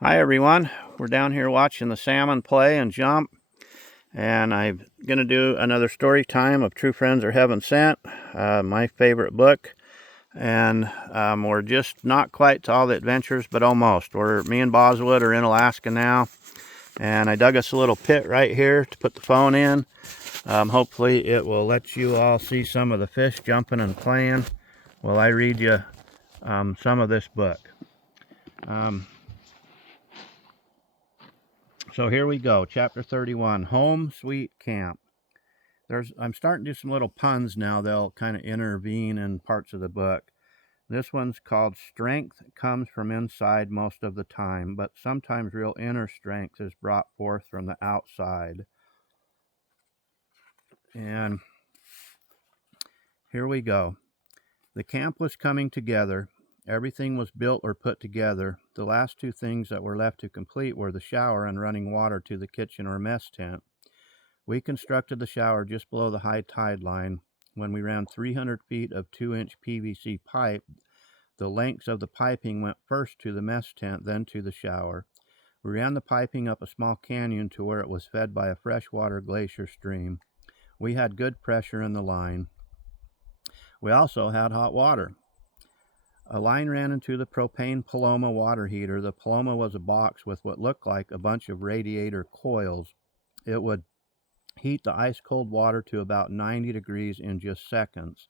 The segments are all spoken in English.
Hi everyone, we're down here watching the salmon play and jump, and I'm going to do another story time of True Friends Are Heaven Sent, my favorite book, and we're just not quite to all the adventures, but almost. Me and Bozwood are in Alaska now, and I dug us a little pit right here to put the phone in. Hopefully it will let you all see some of the fish jumping and playing while I read you some of this book. So here we go, Chapter 31, Home Sweet Camp. I'm starting to do some little puns now. They'll kind of intervene in parts of the book. This one's called Strength Comes from Inside Most of the Time, but sometimes real inner strength is brought forth from the outside. And here we go. The camp was coming together. Everything was built or put together. The last two things that were left to complete were the shower and running water to the kitchen or mess tent. We constructed the shower just below the high tide line. When we ran 300 feet of 2-inch PVC pipe, the lengths of the piping went first to the mess tent, then to the shower. We ran the piping up a small canyon to where it was fed by a freshwater glacier stream. We had good pressure in the line. We also had hot water. A line ran into the propane Paloma water heater. The Paloma was a box with what looked like a bunch of radiator coils. It would heat the ice-cold water to about 90 degrees in just seconds.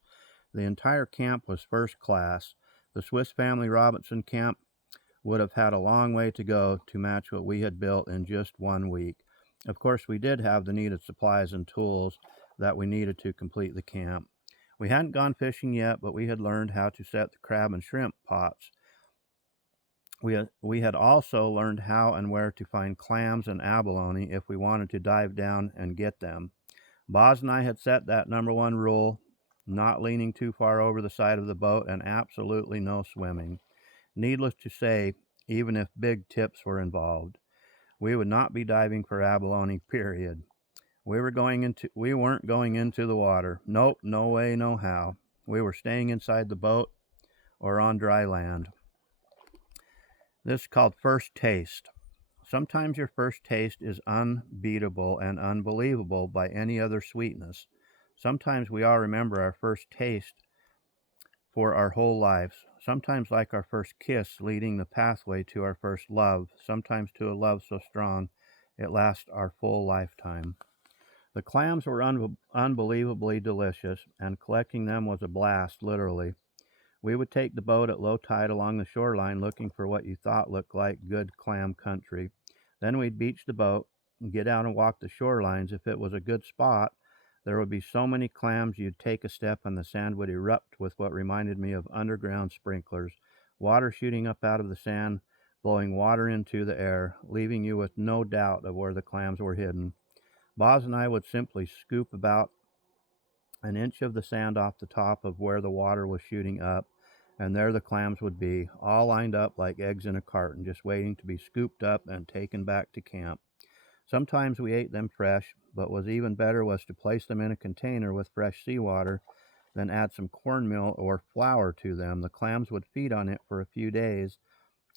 The entire camp was first class. The Swiss Family Robinson camp would have had a long way to go to match what we had built in just 1 week. Of course, we did have the needed supplies and tools that we needed to complete the camp. We hadn't gone fishing yet, but we had learned how to set the crab and shrimp pots. We had also learned how and where to find clams and abalone if we wanted to dive down and get them. Boz and I had set that number one rule: not leaning too far over the side of the boat, and absolutely no swimming. Needless to say, even if big tips were involved, we would not be diving for abalone, period. We weren't going into the water. Nope, no way, no how. We were staying inside the boat or on dry land. This is called First Taste. Sometimes your first taste is unbeatable and unbelievable by any other sweetness. Sometimes we all remember our first taste for our whole lives. Sometimes like our first kiss, leading the pathway to our first love. Sometimes to a love so strong it lasts our full lifetime. The clams were unbelievably delicious, and collecting them was a blast, literally. We would take the boat at low tide along the shoreline looking for what you thought looked like good clam country. Then we'd beach the boat and get out and walk the shorelines. If it was a good spot, there would be so many clams you'd take a step and the sand would erupt with what reminded me of underground sprinklers, water shooting up out of the sand, blowing water into the air, leaving you with no doubt of where the clams were hidden. Boz and I would simply scoop about an inch of the sand off the top of where the water was shooting up, and there the clams would be, all lined up like eggs in a carton, just waiting to be scooped up and taken back to camp. Sometimes we ate them fresh, but what was even better was to place them in a container with fresh seawater, then add some cornmeal or flour to them. The clams would feed on it for a few days.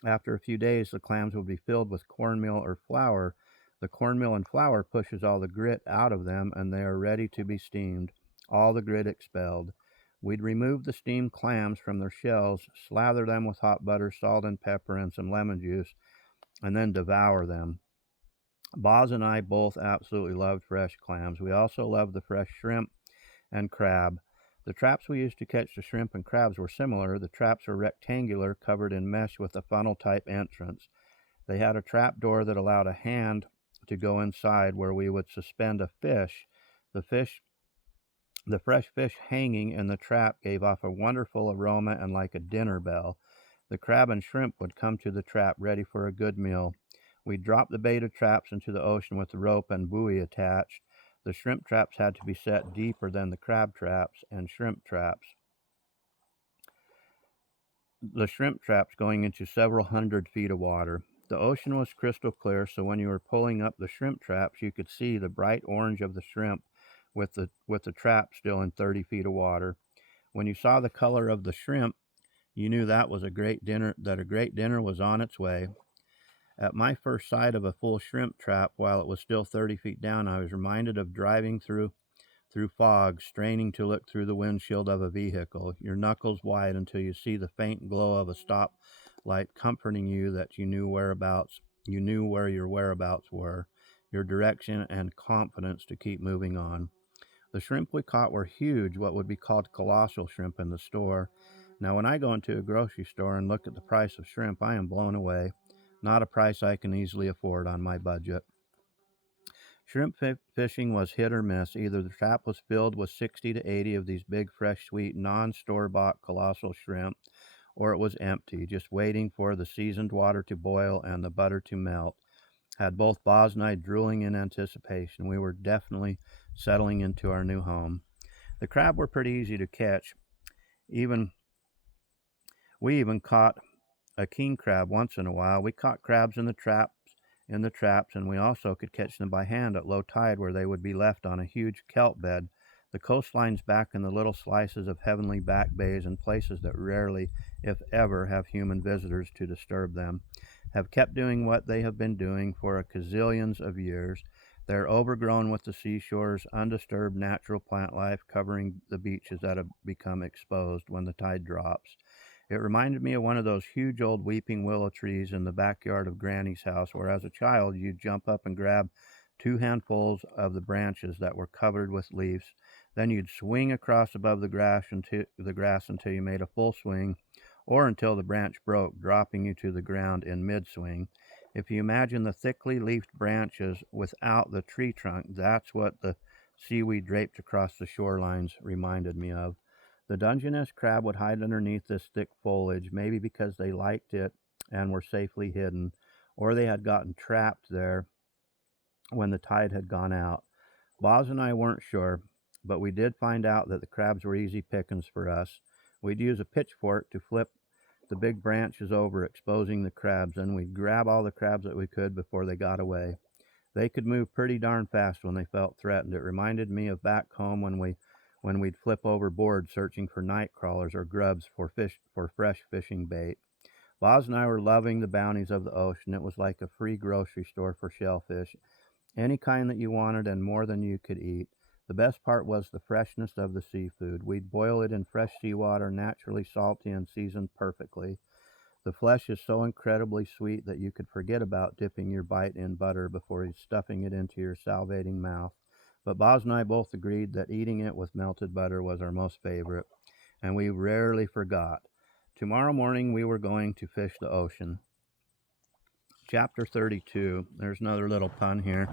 After a few days, the clams would be filled with cornmeal or flour. The cornmeal and flour pushes all the grit out of them, and they are ready to be steamed, all the grit expelled. We'd remove the steamed clams from their shells, slather them with hot butter, salt and pepper, and some lemon juice, and then devour them. Boz and I both absolutely loved fresh clams. We also loved the fresh shrimp and crab. The traps we used to catch the shrimp and crabs were similar. The traps were rectangular, covered in mesh with a funnel-type entrance. They had a trap door that allowed a hand to go inside, where we would suspend a fish. The fresh fish hanging in the trap gave off a wonderful aroma and like a dinner bell. The crab and shrimp would come to the trap ready for a good meal. We'd drop the beta traps into the ocean with the rope and buoy attached. The shrimp traps had to be set deeper than the crab traps and shrimp traps. The shrimp traps going into several hundred feet of water. The ocean was crystal clear, so when you were pulling up the shrimp traps, you could see the bright orange of the shrimp with the trap still in 30 feet of water. When you saw the color of the shrimp, you knew that a great dinner was on its way. At my first sight of a full shrimp trap while it was still 30 feet down, I was reminded of driving through fog, straining to look through the windshield of a vehicle, your knuckles wide until you see the faint glow of a stop light comforting you that you knew where your whereabouts were, your direction and confidence to keep moving on. The shrimp we caught were huge, what would be called colossal shrimp in the store. Now, when I go into a grocery store and look at the price of shrimp, I am blown away. Not a price I can easily afford on my budget. Shrimp fishing was hit or miss. Either the trap was filled with 60 to 80 of these big, fresh, sweet, non-store-bought colossal shrimp, or it was empty, just waiting for the seasoned water to boil and the butter to melt. Had both Boz and I drooling in anticipation. We were definitely settling into our new home. The crab were pretty easy to catch. We even caught a king crab once in a while. We caught crabs in the traps, and we also could catch them by hand at low tide where they would be left on a huge kelp bed. The coastlines back in the little slices of heavenly back bays and places that rarely, if ever, have human visitors to disturb them, have kept doing what they have been doing for a gazillions of years. They're overgrown with the seashore's undisturbed natural plant life covering the beaches that have become exposed when the tide drops. It reminded me of one of those huge old weeping willow trees in the backyard of Granny's house, where as a child you'd jump up and grab 2 handfuls of the branches that were covered with leaves. Then you'd swing across above the grass until you made a full swing, or until the branch broke, dropping you to the ground in mid-swing. If you imagine the thickly leafed branches without the tree trunk, that's what the seaweed draped across the shorelines reminded me of. The Dungeness crab would hide underneath this thick foliage, maybe because they liked it and were safely hidden, or they had gotten trapped there when the tide had gone out. Boz and I weren't sure, but we did find out that the crabs were easy pickings for us. We'd use a pitchfork to flip the big branches over, exposing the crabs, and we'd grab all the crabs that we could before they got away. They could move pretty darn fast when they felt threatened. It reminded me of back home when we'd flip over boards searching for night crawlers or grubs for fresh fishing bait. Boz and I were loving the bounties of the ocean. It was like a free grocery store for shellfish, any kind that you wanted and more than you could eat. The best part was the freshness of the seafood. We'd boil it in fresh seawater, naturally salty and seasoned perfectly. The flesh is so incredibly sweet that you could forget about dipping your bite in butter before stuffing it into your salivating mouth. But Boz and I both agreed that eating it with melted butter was our most favorite, and we rarely forgot. Tomorrow morning we were going to fish the ocean. Chapter 32. There's another little pun here.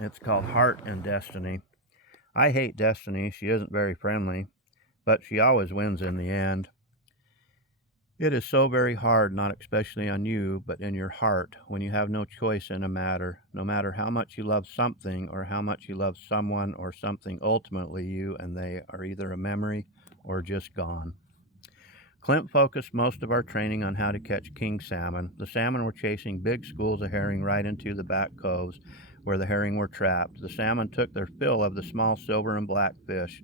It's called Heart and Destiny. I hate Destiny. She isn't very friendly, but she always wins in the end. It is so very hard, not especially on you, but in your heart, when you have no choice in a matter, no matter how much you love something or how much you love someone or something, ultimately you and they are either a memory or just gone. Clint focused most of our training on how to catch king salmon. The salmon were chasing big schools of herring right into the back coves where the herring were trapped. The salmon took their fill of the small silver and black fish.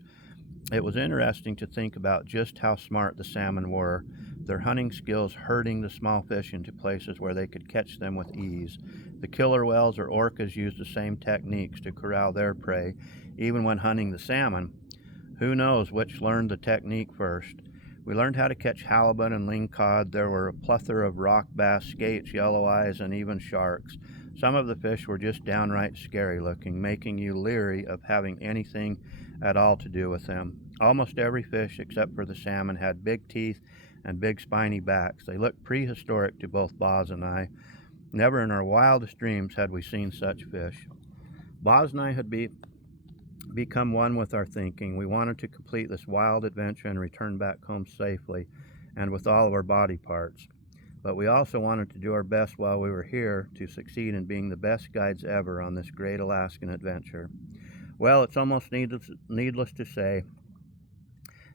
It was interesting to think about just how smart the salmon were, their hunting skills herding the small fish into places where they could catch them with ease. The killer whales or orcas used the same techniques to corral their prey, even when hunting the salmon. Who knows which learned the technique first? We learned how to catch halibut and lingcod. There were a plethora of rock bass, skates, yellow eyes, and even sharks. Some of the fish were just downright scary looking, making you leery of having anything at all to do with them. Almost every fish except for the salmon had big teeth and big spiny backs. They looked prehistoric to both Boz and I. Never in our wildest dreams had we seen such fish. Boz and I had become one with our thinking. We wanted to complete this wild adventure and return back home safely and with all of our body parts. But we also wanted to do our best while we were here to succeed in being the best guides ever on this great Alaskan adventure. Well, it's almost needless to say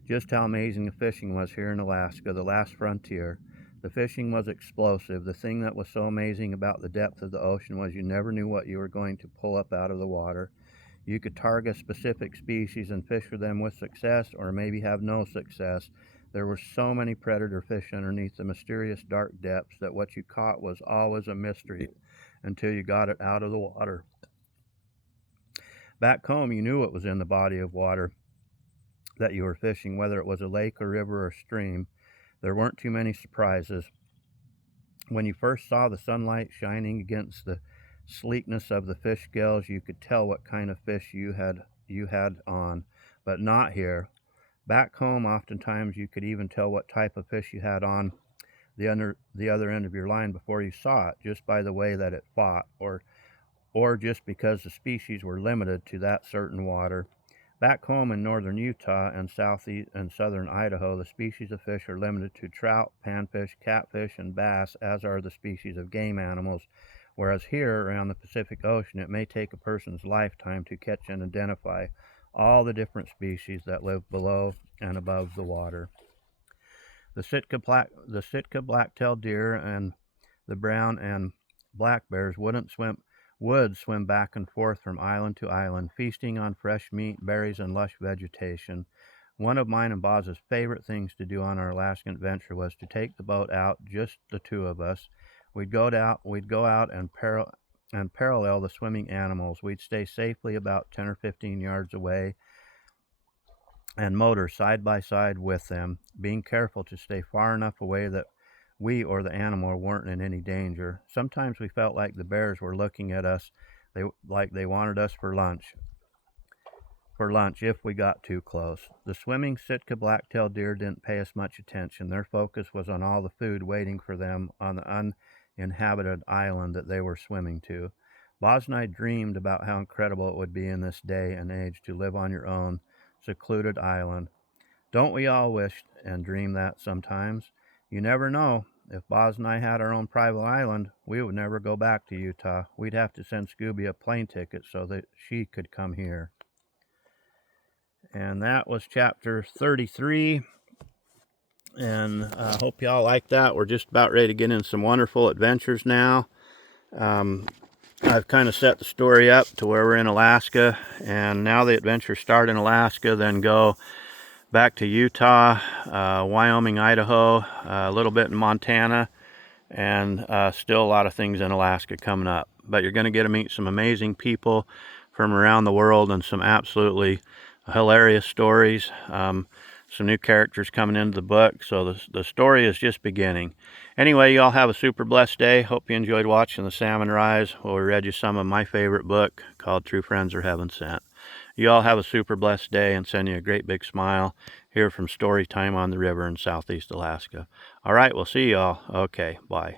just how amazing the fishing was here in Alaska, the last frontier. The fishing was explosive. The thing that was so amazing about the depth of the ocean was you never knew what you were going to pull up out of the water. You could target specific species and fish for them with success or maybe have no success. There were so many predator fish underneath the mysterious dark depths that what you caught was always a mystery until you got it out of the water. Back home, you knew it was in the body of water that you were fishing, whether it was a lake or river or stream. There weren't too many surprises. When you first saw the sunlight shining against the sleekness of the fish scales, you could tell what kind of fish you had on, but not here. Back home, oftentimes you could even tell what type of fish you had on the other end of your line before you saw it, just by the way that it fought, or just because the species were limited to that certain water. Back home in northern Utah and southeast and southern Idaho, the species of fish are limited to trout, panfish, catfish, and bass, as are the species of game animals, whereas here around the Pacific Ocean, it may take a person's lifetime to catch and identify all the different species that live below and above the water. The Sitka black-tailed deer and the brown and black bears would swim back and forth from island to island, feasting on fresh meat, berries, and lush vegetation. One of mine and Boz's favorite things to do on our Alaskan adventure was to take the boat out, just the two of us. We'd go out and parallel the swimming animals. We'd stay safely about 10 or 15 yards away and motor side by side with them, being careful to stay far enough away that we or the animal weren't in any danger. Sometimes we felt like the bears were looking at us, like they wanted us for lunch if we got too close. The swimming Sitka black-tailed deer didn't pay us much attention. Their focus was on all the food waiting for them on the uninhabited island that they were swimming to. Boz and I dreamed about how incredible it would be in this day and age to live on your own secluded island. Don't we all wish and dream that sometimes? You never know. If Boz and I had our own private island, we would never go back to Utah. We'd have to send Scooby a plane ticket so that she could come here. And that was chapter 33. And I hope y'all like that. We're just about ready to get in some wonderful adventures now. I've kind of set the story up to where we're in Alaska, and now the adventures start in Alaska, then go back to Utah, Wyoming, Idaho, a little bit in Montana, and still a lot of things in Alaska coming up. But you're going to get to meet some amazing people from around the world and some absolutely hilarious stories. Some new characters coming into the book, so the story is just beginning. Anyway, y'all have a super blessed day. Hope you enjoyed watching the salmon rise, where we read you some of my favorite book called True Friends Are Heaven Sent. You all have a super blessed day, and send you a great big smile here from Story Time on the River in Southeast Alaska. All right, we'll see y'all. Okay, bye.